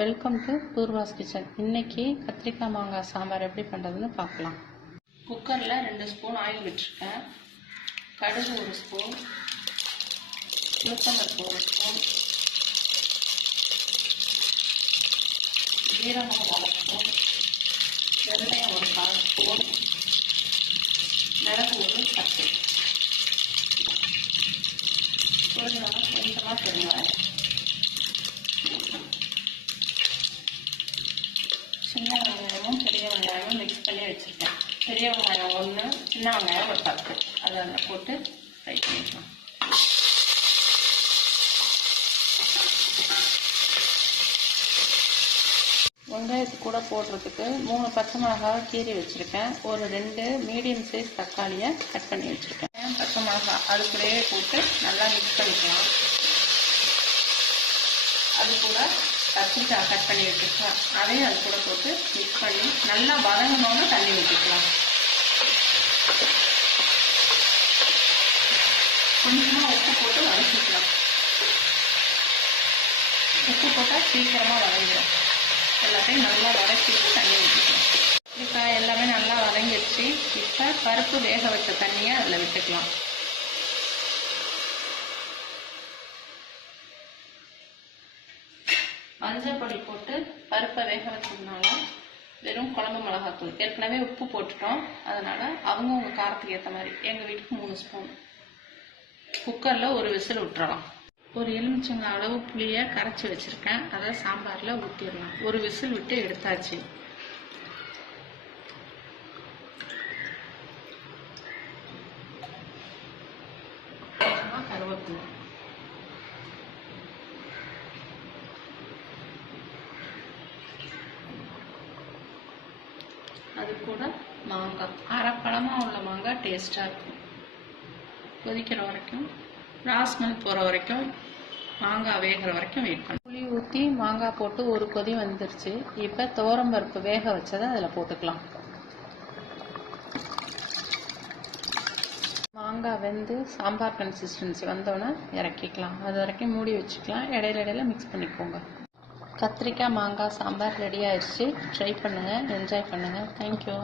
Welcome to பூர்வாஸ் kitchen. இன்னைக்கு கத்திரிக்காய் மாங்காய் சாம்பார் எப்படி பண்ணுறதுன்னு பார்க்கலாம். குக்கரில் 2 ஸ்பூன் ஆயில் விட்டுருக்கேன். கடுகு 1 ஸ்பூன், உளுத்தம்பருப்பு 1 ஸ்பூன், ஜீரகம் 1 ஸ்பூன், வெந்தயம் 1/4 ஸ்பூன், மிளகு 1 10, கொஞ்சமாக பெருங்காயம், சின்ன வெங்காயமும் பெரிய வெங்காயமும் மிக்ஸ் பண்ணி வச்சுருக்கேன். பெரிய வெங்காயம் 1, சின்ன வெங்காயம் ஒரு 10, அதை அதில் போட்டு ஃப்ரை பண்ணிக்கலாம். வெங்காயத்துக்கு கூட போடுறதுக்கு 3 பச்சை மிளகாய் கீறி வச்சுருக்கேன். ஒரு 2 மீடியம் சைஸ் தக்காளியை கட் பண்ணி வச்சுருக்கேன். பச்சை மிளகாய் அது கூடவே போட்டு நல்லா மிக்ஸ் பண்ணிக்கலாம். அது கூட கத்திரிக்காய் கட் பண்ணி வச்சுருக்கேன், அதையும் அது கூட போட்டு மிக்ஸ் பண்ணி நல்லா வதங்கணும்னு தண்ணி ஊற்றிக்கலாம். கொஞ்சமாக உப்பு போட்டு வதக்கிக்கலாம். உப்பு போட்டால் சீக்கிரமாக வதங்கிடும். எல்லாத்தையும் நல்லா வதக்கிட்டு தண்ணி ஊற்றிக்கலாம். கத்திரிக்காய் எல்லாமே நல்லா வதங்கிடுச்சு. இப்போ பருப்பு வேக வச்ச தண்ணியை அதில் விட்டுக்கலாம். மஞ்சள் பொடி போட்டு பருப்பை வேக வச்சதுனால வெறும் குழம்பு மிளகாத்தூள், ஏற்கனவே உப்பு போட்டுட்டோம், அதனால் அவங்கவுங்க காரத்துக்கு ஏற்ற மாதிரி. எங்கள் வீட்டுக்கு 3 ஸ்பூன். குக்கரில் ஒரு விசில் விட்டுறலாம். ஒரு எலுமிச்சங்காய் அளவு புளியை கரைச்சி வச்சுருக்கேன், அதை சாம்பாரில் ஊற்றிடலாம். ஒரு விசில் விட்டு எடுத்தாச்சு. கருவேப்பிலை, அது கூட மாங்காய், அரைப்பழமாக உள்ள மாங்காய் டேஸ்ட்டாக இருக்கும். கொதிக்கிற வரைக்கும், ராஸ்மல் போகிற வரைக்கும், மாங்காய் வேகிற வரைக்கும் வெயிட் பண்ணணும். புளி ஊற்றி மாங்காய் போட்டு ஒரு கொதி வந்துருச்சு. இப்போ துவரம்பருப்பு வேக வச்சதை அதில் போட்டுக்கலாம். மாங்காய் வெந்து சாம்பார் கன்சிஸ்டன்சி வந்தோன்னே இறக்கிக்கலாம். அது வரைக்கும் மூடி வச்சுக்கலாம். இடையில மிக்ஸ் பண்ணிக்கோங்க. கத்திரிக்காய் மாங்காய் சாம்பார் ரெடி ஆயிடுச்சு. ட்ரை பண்ணுங்கள், என்ஜாய் பண்ணுங்கள். தேங்க்யூ.